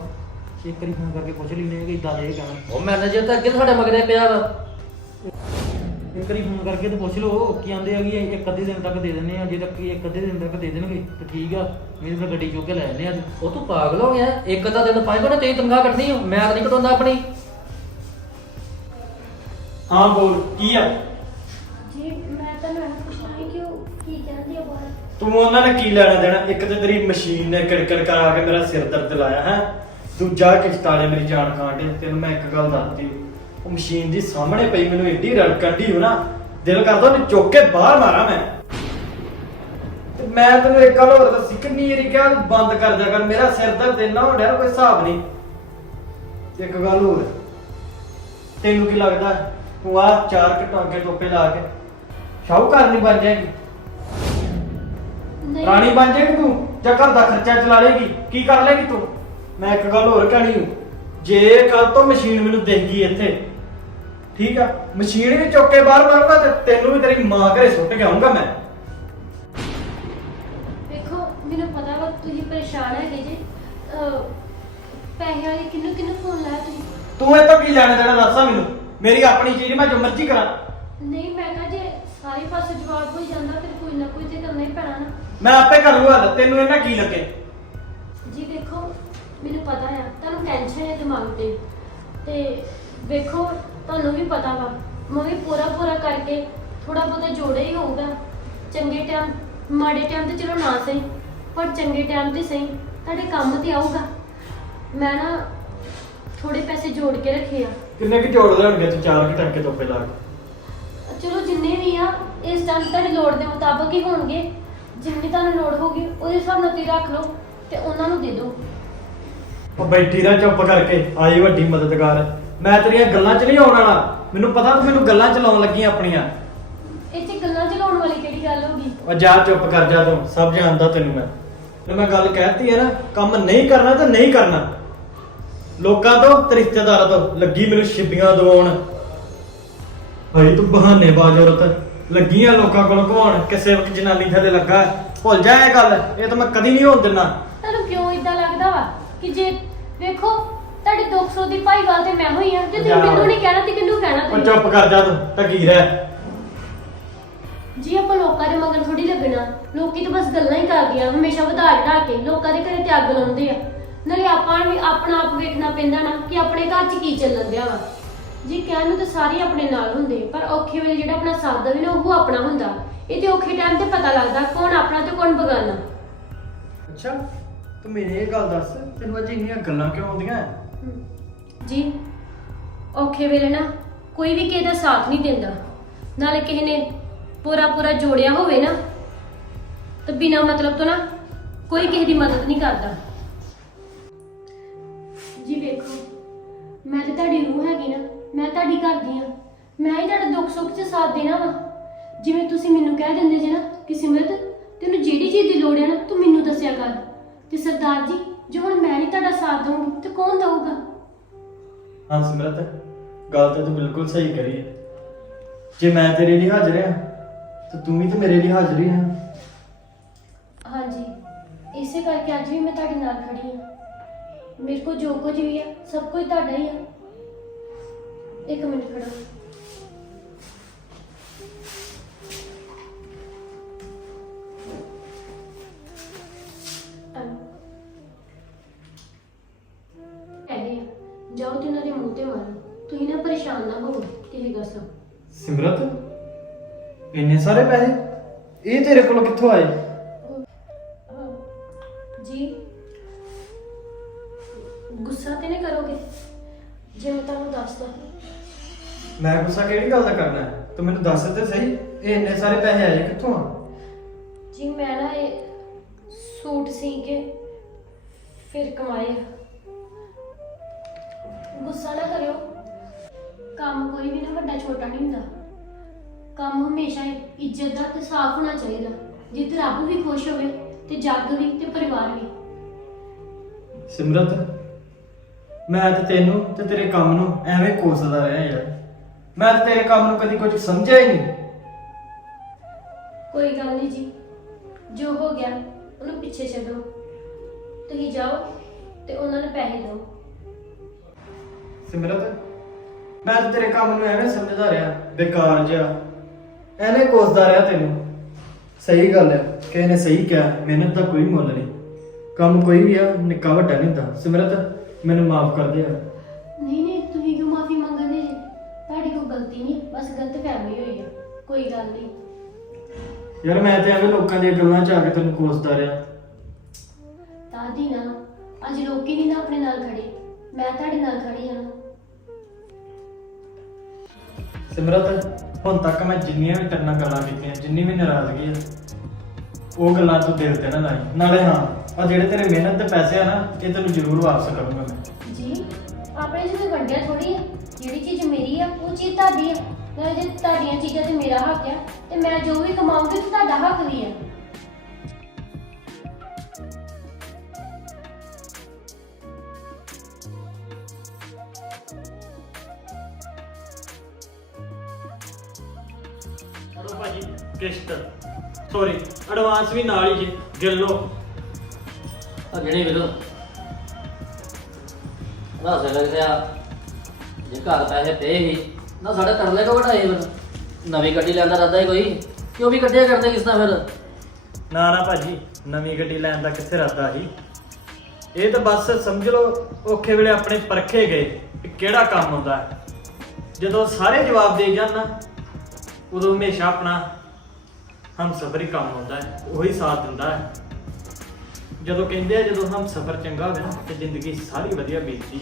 H: ਇੱਕ ਵਾਰੀ ਫੋਨ ਕਰਕੇ ਪੁੱਛ ਲੈਨੇ ਕਿ ਇਦਾਂ ਦੇ ਕਹਿਣਾ।
G: ਉਹ ਮੈਨੇਜਰ ਤਾਂ ਅੱਗੇ ਸਾਡੇ ਮਗਰੇ ਪਿਆ ਵਾ।
H: ਇੱਕ ਵਾਰੀ ਫੋਨ ਕਰਕੇ ਤੇ ਪੁੱਛ ਲਓ ਕੀ ਆਂਦੇ ਆ ਕਿ ਇੱਕ ਅੱਧੇ ਦਿਨ ਤੱਕ ਦੇ ਦਿੰਨੇ ਆ ਜੇ ਤੱਕ ਇੱਕ ਅੱਧੇ ਦਿਨ ਤੱਕ ਦੇ ਦੇਣਗੇ ਤੇ ਠੀਕ ਆ। ਮੇਰੀ ਫਿਰ ਗੱਡੀ ਚੁੱਕ ਕੇ ਲੈ ਜਾਂਦੇ ਅੱਜ।
G: ਉਹ ਤੂੰ ਪਾਗਲ ਹੋ ਗਿਆ। ਇੱਕ ਤਾਂ ਦਿਨ ਪਾਏਗਾ ਨਾ ਤੇਰੀ ਤਨਖਾਹ ਕੱਟਣੀ ਆ। ਮੈਂ ਤਾਂ ਨਹੀਂ ਕਟਾਉਂਦਾ ਆਪਣੀ।
B: ਹਾਂ ਬੋਲ। ਕੀ ਆ?
A: ਜੀ ਮੈਂ ਤੁਹਾਨੂੰ ਇਹ ਪੁੱਛਣਾ ਸੀ ਕਿ ਉਹ ਕੀ ਕਹਿੰਦੇ ਆ ਬਾਹਰ?
B: ਤੂੰ ਉਹਨਾਂ ਨੇ ਕੀ ਲੈਣਾ ਦੇਣਾ? ਇੱਕ ਤੇ ਤੇਰੀ ਮਸ਼ੀਨ ਨੇ ਕਿੜਕਿੜ ਕਰਾ ਕੇ ਮੇਰਾ ਸਿਰ ਦਰਦ ਲਾਇਆ ਹੈ? ਦੂਜਾ ਕਿਸ਼ਤ ਵਾਲੇ ਮੇਰੀ ਜਾਨ ਖਾਣ ਦੇ ਤੈਨੂੰ ਮੈਂ ਇੱਕ ਗੱਲ ਦੱਸਦੀ ਉਹ ਮਸ਼ੀਨ ਦੀ ਸਾਹਮਣੇ ਪਈ ਮੈਨੂੰ ਏਡੀ ਰੜਕਣ ਦੀ ਹੋ ਨਾ ਦਿਲ ਕਰਦਾ ਉਹਨੂੰ ਚੁੱਕ ਕੇ ਬਾਹਰ ਮਾਰਾਂ ਮੈਂ। ਤੇ ਮੈਂ ਤੈਨੂੰ ਇੱਕ ਗੱਲ ਹੋਰ ਦੱਸੀ ਕਿੰਨੀ ਵਾਰੀ ਕਿਹਾ ਤੂੰ ਬੰਦ ਕਰ ਦਿਆ ਕਰ ਮੇਰਾ ਸਿਰ ਦਰਦ ਇੰਨਾ ਹੋ ਰਿਹਾ ਕੋਈ ਹਿਸਾਬ ਨਹੀਂ। ਇੱਕ ਗੱਲ ਹੋਰ ਤੈਨੂੰ ਕੀ ਲੱਗਦਾ ਤੂੰ ਆ ਚਾਰ ਘਟਾਂਗੇ ਟੋਪੇ ਲਾ ਕੇ ਸ਼ਾਹੂਕਾਰ ਨਹੀਂ ਬਣ ਜਾਏਗੀ?
A: ਨਹੀਂ।
B: ਰਾਣੀ ਬਣ ਜਾਏਗੀ ਤੂੰ ਜਾਂ ਘਰ ਦਾ ਖਰਚਾ ਚਲਾ ਲੇਗੀ ਕੀ ਕਰ ਲੇਗੀ ਤੂੰ? ਮੈਂ ਇੱਕ ਗੱਲ ਹੋਰ ਕਹਿਣੀ ਜੇ ਕੱਲ ਤੋਂ ਮਸ਼ੀਨ ਮੈਨੂੰ ਦਿਖ ਗਈ ਇੱਥੇ ਠੀਕ ਆ? ਮਸ਼ੀਨ ਵੀ ਚੁੱਕ ਕੇ ਬਾਹਰ ਮਾਰੂਗਾ ਤੇ ਤੈਨੂੰ ਵੀ ਤੇਰੀ ਮਾਂ ਘਰੇ ਸੁੱਟ ਕੇ ਆਉਂਗਾ ਮੈਂ।
A: ਵੇਖੋ ਮੈਨੂੰ ਪਤਾ ਵਾ ਤੁਸੀਂ ਪਰੇਸ਼ਾਨ ਹੈਗੇ ਜੀ। ਪੈਸੇ ਵਾਲੇ ਕਿੰਨੂੰ ਕਿੰਨੂੰ ਫੋਨ ਲਾਇਆ ਤੁਸੀਂ?
B: ਤੂੰ ਇਹ ਤੋਂ ਕੀ ਲੈਣਾ ਦੇਣਾ ਦੱਸਾਂ ਮੈਨੂੰ। ਮੇਰੀ ਆਪਣੀ ਚੀਜ਼ ਮੈਂ ਜੋ ਮਰਜ਼ੀ ਕਰਾਂ।
A: ਨਹੀਂ ਮੈਂ ਕਿਹਾ ਜੇ ਸਾਰੇ ਪਾਸੇ ਜਵਾਬ ਹੋਈ ਜਾਂਦਾ ਫਿਰ ਕੋਈ ਨਾ ਕੋਈ ਤੇ ਕਰਨਾ ਹੀ ਪੈਣਾ ਨਾ।
B: ਮੈਂ ਆਪੇ ਕਰ ਲੂਗਾ ਤੈਨੂੰ ਇਹਨਾਂ ਕੀ ਲੱਗੇ?
A: ਮੈਨੂੰ ਪਤਾ ਆ ਤੁਹਾਨੂੰ ਟੈਨਸ਼ਨ ਹੈ ਦਿਮਾਗ ਤੇ। ਤੇ ਵੇਖੋ ਤੁਹਾਨੂੰ ਵੀ ਪਤਾ ਵਾ ਮੈਂ ਵੀ ਪੂਰਾ ਪੂਰਾ ਕਰਕੇ ਥੋੜਾ ਬਹੁਤਾ ਜੋੜਿਆ ਹੀ ਹੋਊਗਾ। ਚੰਗੇ ਟਾਈਮ ਮਾੜੇ ਟਾਈਮ ਤੇ ਚਲੋ ਨਾ ਸਹੀ ਪਰ ਚੰਗੇ ਟਾਈਮ ਤੇ ਸਹੀ ਤੁਹਾਡੇ ਕੰਮ ਤੇ ਆਊਗਾ। ਮੈਂ ਨਾ ਥੋੜੇ ਪੈਸੇ ਜੋੜ ਕੇ ਰੱਖੇ ਆ।
B: ਕਿੰਨੇ ਕੀ ਜੋੜ ਲੈਣਗੇ ਤੂੰ ਚਾਰ ਕੀ ਟੰਕੇ ਤੋਪੇ ਲਾ ਕੇ
A: ਚਲੋ ਜਿੰਨੇ ਵੀ ਆ ਇਸ ਟਾਈਮ ਤੁਹਾਡੀ ਲੋੜ ਦੇ ਮੁਤਾਬਕ ਹੀ ਹੋਣਗੇ। ਜਿੰਨੀ ਤੁਹਾਨੂੰ ਲੋੜ ਹੋਗੀ ਉਹਦੇ ਹਿਸਾਬ ਨਾਲ ਤੁਸੀਂ ਰੱਖ ਲਓ ਤੇ ਉਹਨਾਂ ਨੂੰ ਦੇ ਦਿਓ।
B: ਉਹ ਬੈਠੀ ਰਹਿ ਚੁੱਪ ਕਰਕੇ ਆਈ ਵੱਡੀ ਮਦਦਗਾਰ। ਮੈਂ ਤੇਰੀਆਂ ਗੱਲਾਂ 'ਚ ਨਹੀਂ ਆਉਣ ਵਾਲਾ। ਮੈਨੂੰ ਪਤਾ ਤੂੰ ਮੈਨੂੰ ਗੱਲਾਂ 'ਚ ਲਾਉਣ ਲੱਗੀਆਂ ਆਪਣੀਆਂ।
A: ਇਹ 'ਚ ਗੱਲਾਂ ਚਲਾਉਣ ਵਾਲੀ ਕਿਹੜੀ ਗੱਲ ਹੋਗੀ
B: ਉਹ ਜਾ ਚੁੱਪ ਕਰ ਜਾ ਤੂੰ ਸਭ ਜਾਣਦਾ ਤੈਨੂੰ ਮੈਂ। ਤੇ ਮੈਂ ਗੱਲ ਕਹਿਤੀ ਹੈ ਨਾ ਕੰਮ ਨਹੀਂ ਕਰਨਾ ਤਾਂ ਨਹੀਂ ਕਰਨਾ। ਲੋਕਾਂ ਤੋਂ ਤੇ ਰਿਸ਼ਤੇਦਾਰਾਂ ਤੋਂ ਲੱਗੀ ਮੈਨੂੰ ਛਿੱਬੀਆਂ ਦਵਾਉਣ। ਭਾਈ ਤੂੰ ਬਹਾਨੇਬਾਜ਼ ਔਰਤ। ਲੱਗੀ ਆ ਲੋਕਾਂ ਕੋਲ ਘਵਾਉਣ ਕਿਸੇ ਵਕਤ ਜਨਾਨੀ ਥੱਲੇ ਲੱਗਾ। ਭੁੱਲ ਜਾ ਇਹ ਗੱਲ ਇਹ ਤਾਂ ਮੈਂ ਕਦੀ ਨਹੀਂ ਹੋਣ ਦਿੰਦਾ
A: ਤੁਹਾਨੂੰ ਕਿਉਂ ਇਦਾਂ ਲੱਗਦਾ ਵਾ ਕਿ ਜੇ 200 ਦੀ ਭਾਈਵਾਲ ਤੇ ਮੈਂ ਹੋਈ ਆ ਜੇ ਤੁਸੀਂ
B: ਜਾ।
A: ਮੈਨੂੰ ਨਹੀਂ ਕਹਿਣਾ ਤੇ ਕਿਹਨੂੰ ਕਹਿਣਾ
B: ਉਹ
A: ਤੁਸੀਂ?
B: ਚੁੱਪ ਕਰ ਜਾ ਤੂੰ ਟਕੀ ਰਹਿ।
A: ਜੀ ਆਪਾਂ ਲੋਕਾਂ ਦੇ ਮਗਰ ਥੋੜੀ ਲੱਗਣਾ। ਲੋਕੀ ਤਾਂ ਬਸ ਗੱਲਾਂ ਹੀ ਕਰਦੀਆਂ ਹਮੇਸ਼ਾ ਵਧਾ ਚੜਾ ਕੇ ਲੋਕਾਂ ਦੇ ਘਰੇ ਤੇ ਅੱਗ ਲਾਉਂਦੇ ਆ। ਨਾਲੇ ਆਪਾਂ ਵੀ ਆਪਣਾ ਆਪ ਵੇਖਣਾ ਪੈਂਦਾ ਨਾ ਕਿ ਆਪਣੇ ਘਰ 'ਚ ਕੀ ਚੱਲਣ ਦਿਆ ਵਾ। ਜੀ ਕਹਿਣ ਨੂੰ ਤਾਂ ਸਾਰੇ ਆਪਣੇ ਨਾਲ ਹੁੰਦੇ ਪਰ ਔਖੇ ਵੇਲੇ ਜਿਹੜਾ ਆਪਣਾ ਸਾਥ ਦੇਵੇ ਨਾ ਉਹ ਆਪਣਾ ਹੁੰਦਾ। ਇਹ ਤੇ ਔਖੇ ਟਾਈਮ ਤੇ ਪਤਾ ਲੱਗਦਾ ਕੌਣ ਆਪਣਾ ਤੇ ਕੌਣ ਬਗਾਨਾ।
B: ਅੱਛਾ ਤੂੰ ਮੈਨੂੰ ਇਹ ਗੱਲ ਦੱਸ ਤੈਨੂੰ ਅੱਜ ਇੰਨੀਆਂ ਗੱਲਾਂ ਕਿਉਂ ਆਉਂਦੀਆਂ?
A: ਜੀ, ਔਖੇ ਵੇਲੇ ਨਾ ਕੋਈ ਵੀ ਕਿਸੇ ਦਾ ਸਾਥ ਨਹੀਂ ਦਿੰਦਾ। ਨਾਲੇ ਕਿਸੇ ਨੇ ਪੂਰਾ ਪੂਰਾ ਜੋੜਿਆ ਹੋਵੇ ਨਾ, ਤਾਂ ਬਿਨਾਂ ਮਤਲਬ ਤੋਂ ਨਾ ਕੋਈ ਕਿਸੇ ਦੀ ਮਦਦ ਨਹੀਂ ਕਰਦਾ। ਜੀ ਵੇਖੋ, ਮੈਂ ਤੇ ਤੁਹਾਡੀ ਰੂਹ ਹੈਗੀ ਨਾ, ਮੈਂ ਤੁਹਾਡੀ ਘਰ ਦੀ ਆ ਮੈਂ ਹੀ ਤੁਹਾਡੇ ਦੁੱਖ ਸੁੱਖ 'ਚ ਸਾਥ ਦੇਣਾ ਵਾ। ਜਿਵੇਂ ਤੁਸੀਂ ਮੈਨੂੰ ਕਹਿ ਦਿੰਦੇ ਜੇ ਨਾ ਕਿ ਸਿਮਰਤ, ਤੈਨੂੰ ਜਿਹੜੀ ਚੀਜ਼ ਦੀ ਲੋੜ ਹੈ ਨਾ, ਤੂੰ ਮੈਨੂੰ ਦੱਸਿਆ ਕਰ। ਤੇ ਸਰਦਾਰ ਜੀ, ਜੇ ਹੁਣ ਮੈਂ ਨਹੀਂ ਤੁਹਾਡਾ ਸਾਥ ਦਊਂਗੀ, ਤੇ ਕੌਣ ਦਊਗਾ?
B: ਹਾਂ ਸਿਮਰਤ, ਗੱਲ ਤਾਂ ਤੂੰ ਬਿਲਕੁਲ ਸਹੀ ਕਰੀ ਹੈ। ਜੇ ਮੈਂ ਤੇਰੇ ਲਈ ਹਾਜ਼ਰ ਹਾਂ, ਤਾਂ ਤੂੰ ਵੀ ਤੇ ਮੇਰੇ ਲਈ ਹਾਜ਼ਰ ਹੀ ਹੈ।
A: ਹਾਂਜੀ, ਇਸੇ ਕਰਕੇ ਅੱਜ ਵੀ ਮੈਂ ਤੁਹਾਡੇ ਨਾਲ ਖੜੀ ਹਾਂ। ਮੇਰੇ ਕੋਲ ਜੋ ਕੁਝ ਵੀ ਆ, ਸਭ ਕੁਝ ਤੁਹਾਡਾ ਹੀ ਆ। ਇੱਕ ਮਿੰਟ ਖੜੋ।
B: ਸਾਰੇ ਪੈਸੇ? ਇਹ ਤੇਰੇ ਕੋਲ ਕਿੱਥੋਂ ਆਏ?
A: ਜੀ ਗੁੱਸਾ ਤੇ ਨਹੀਂ ਕਰੋਗੇ? ਜੇ ਮੈਂ ਤੁਹਾਨੂੰ ਦੱਸਦਾ।
B: ਮੈਂ ਗੁੱਸਾ ਕਿਹੜੀ ਗੱਲ ਦਾ ਕਰਨਾ ਹੈ? ਤੂੰ ਮੈਨੂੰ ਦੱਸ ਤੇ ਸਹੀ ਇਹ ਇੰਨੇ ਸਾਰੇ ਪੈਸੇ ਆਏ ਕਿੱਥੋਂ ਆ?
A: ਜੀ ਮੈਂ ਨਾ ਇਹ ਸੂਟ ਸੀ ਕੇ ਫਿਰ ਕਮਾਏ ਆ। ਗੁੱਸਾ ਨਾ ਕਰਿਓ। ਕੰਮ ਕੋਈ ਵੀ ਨਾ ਵੱਡਾ ਛੋਟਾ ਨਹੀਂ ਹੁੰਦਾ। ਕੰਮ ਹਮੇਸ਼ਾ ਇੱਜ਼ਤ ਦਾ ਤੇ ਸਾਫ਼ ਹੋਣਾ ਚਾਹੀਦਾ। ਜਿੱਥੇ ਰੱਬ ਵੀ ਖੁਸ਼ ਹੋਵੇ ਤੇ ਜੱਗ ਵੀ ਤੇ ਪਰਿਵਾਰ ਵੀ।
B: ਸਿਮਰਤ ਮੈਂ ਤੇ ਤੈਨੂੰ ਤੇ ਤੇਰੇ ਕੰਮ ਨੂੰ ਐਵੇਂ ਕੋਸਦਾ ਰਿਹਾ ਯਾਰ। ਮੈਂ ਤੇ ਤੇਰੇ ਕੰਮ ਨੂੰ ਕਦੀ ਕੁਝ ਸਮਝਿਆ ਹੀ ਨਹੀਂ।
A: ਕੋਈ ਗੱਲ ਨਹੀਂ ਜੀ। ਜੋ ਹੋ ਗਿਆ ਉਹਨੂੰ ਪਿੱਛੇ ਛੱਡੋ। ਤੁਸੀਂ ਜਾਓ ਤੇ ਉਹਨਾਂ ਨੂੰ ਪੈਸੇ ਦਿਓ।
B: ਸਿਮਰਤ ਮੈਂ ਤੇ ਤੇਰੇ ਕੰਮ ਨੂੰ ਐਵੇਂ ਸਮਝਦਾ ਰਿਹਾ। ਬੇਕਾਰ ਜਿਹਾ। ਐਵੇਂ ਕੋਸਦਾ ਰਿਹਾ ਤੈਨੂੰ। ਸਹੀ ਗੱਲ ਹੈ ਕਿਸੇ ਨੇ ਸਹੀ ਕਿਹਾ ਮਿਹਨਤ ਦਾ ਕੋਈ ਮੁੱਲ ਨਹੀਂ। ਕੰਮ ਕੋਈ ਵੀ ਆ ਨਿੱਕਾ ਵੱਡਾ ਨਹੀਂ ਹੁੰਦਾ। ਸਿਮਰਤ ਮੈਨੂੰ ਮਾਫ ਕਰ ਦੇ ਯਾਰ।
A: ਨਹੀਂ ਨਹੀਂ ਤੁਸੀਂ ਕਿਉਂ ਮਾਫੀ ਮੰਗਦੇ ਜੀ? ਤੁਹਾਡੀ ਕੋਈ ਗਲਤੀ ਨਹੀਂ ਬਸ ਗਲਤ ਫਹਿਮੀ ਹੋਈ ਆ। ਕੋਈ ਗੱਲ ਨਹੀਂ।
B: ਯਾਰ ਮੈਂ ਤੇ ਐਵੇਂ ਲੋਕਾਂ ਦੀਆਂ ਗੱਲਾਂ 'ਚ ਆ ਕੇ ਤੈਨੂੰ ਕੋਸਦਾ ਰਿਹਾ।
A: ਦਾਦੀ ਨਾ ਅੱਜ ਲੋਕੀ ਨਹੀਂ ਨਾ ਆਪਣੇ ਨਾਲ ਖੜੇ। ਮੈਂ ਤੁਹਾਡੇ ਨਾਲ ਖੜੀ ਹਾਂ
B: ਸਿਮਰਤ, ਹੁਣ ਤੱਕ ਮੈਂ ਜਿੰਨੀਆਂ ਵੀ ਤੇਰੇ ਨਾਲ ਗੱਲਾਂ ਕੀਤੀਆਂ, ਜਿੰਨੀ ਵੀ ਨਾਰਾਜ਼ਗੀ ਆ, ਉਹ ਗੱਲਾਂ ਤੂੰ ਦਿਲ ਤੇ ਨਾ ਲਾਈ। ਨਾਲੇ ਹਾਂ, ਆ ਜਿਹੜੇ ਤੇਰੇ ਮਿਹਨਤ ਦੇ ਪੈਸੇ ਆ ਨਾ, ਇਹ ਤੈਨੂੰ ਜ਼ਰੂਰ ਵਾਪਸ ਕਰੂੰਗਾ ਮੈਂ।
A: ਜੀ, ਆਪਣੇ ਜਿਹਦੇ ਵੰਡਿਆ ਥੋੜੀ ਆ? ਜਿਹੜੀ ਚੀਜ਼ ਮੇਰੀ ਆ, ਉਹ ਚੀਜ਼ ਤੁਹਾਡੀ ਆ। ਨਾਲੇ ਜੇ ਤੁਹਾਡੀਆਂ ਚੀਜ਼ਾਂ ਤੇ ਮੇਰਾ ਹੱਕ ਆ, ਤੇ ਮੈਂ ਜੋ ਵੀ ਕਮਾਉਂਗੀ ਤੇ ਤੁਹਾਡਾ ਹੱਕ ਵੀ ਆ।
B: ਕਿਸ਼ਤ। ਸੌਰੀ ਐਡਵਾਂਸ ਵੀ ਨਾਲ ਹੀ ਜੀ ਗਿਣ ਲਓ।
G: ਆ ਜਿਹੜੇ ਵੀਰ। ਨਾ ਸੇ ਲੱਗਦਾ ਜੇ ਘਰ ਪੈਸੇ ਪਏ ਹੀ ਨਾ ਸਾਡੇ ਤਰਲੇ ਕੋ ਵਢਾਏ ਫਿਰ? ਨਵੀਂ ਗੱਡੀ ਲੈਣ ਦਾ ਇਰਾਦਾ ਹੀ ਕੋਈ। ਕਿਉਂ ਵੀ ਕੱਢਿਆ ਕਰਦੇ ਕਿਸ ਤਰ੍ਹਾਂ ਫਿਰ?
B: ਨਾ ਨਾ ਭਾਜੀ ਨਵੀਂ ਗੱਡੀ ਲੈਣ ਦਾ ਕਿੱਥੇ ਇਰਾਦਾ ਸੀ? ਇਹ ਤਾਂ ਬਸ ਸਮਝ ਲਓ ਔਖੇ ਵੇਲੇ ਆਪਣੇ ਪਰਖੇ ਗਏ ਕਿ ਕਿਹੜਾ ਕੰਮ ਹੁੰਦਾ ਹੈ ਜਦੋਂ ਸਾਰੇ ਜਵਾਬ ਦੇ ਜਾਣ ਨਾ ਉਦੋਂ ਹਮੇਸ਼ਾ ਆਪਣਾ ਹਮ ਸਫਰ ਹੀ ਕੰਮ ਆਉਂਦਾ ਹੈ, ਉਹੀ ਸਾਥ ਦਿੰਦਾ ਹੈ। ਜਦੋਂ ਕਹਿੰਦੇ ਆ ਜਦੋਂ ਹਮ ਸਫਰ ਚੰਗਾ ਹੋਵੇ ਨਾ, ਤੇ ਜ਼ਿੰਦਗੀ ਸਾਰੀ ਵਧੀਆ ਬੀਤਦੀ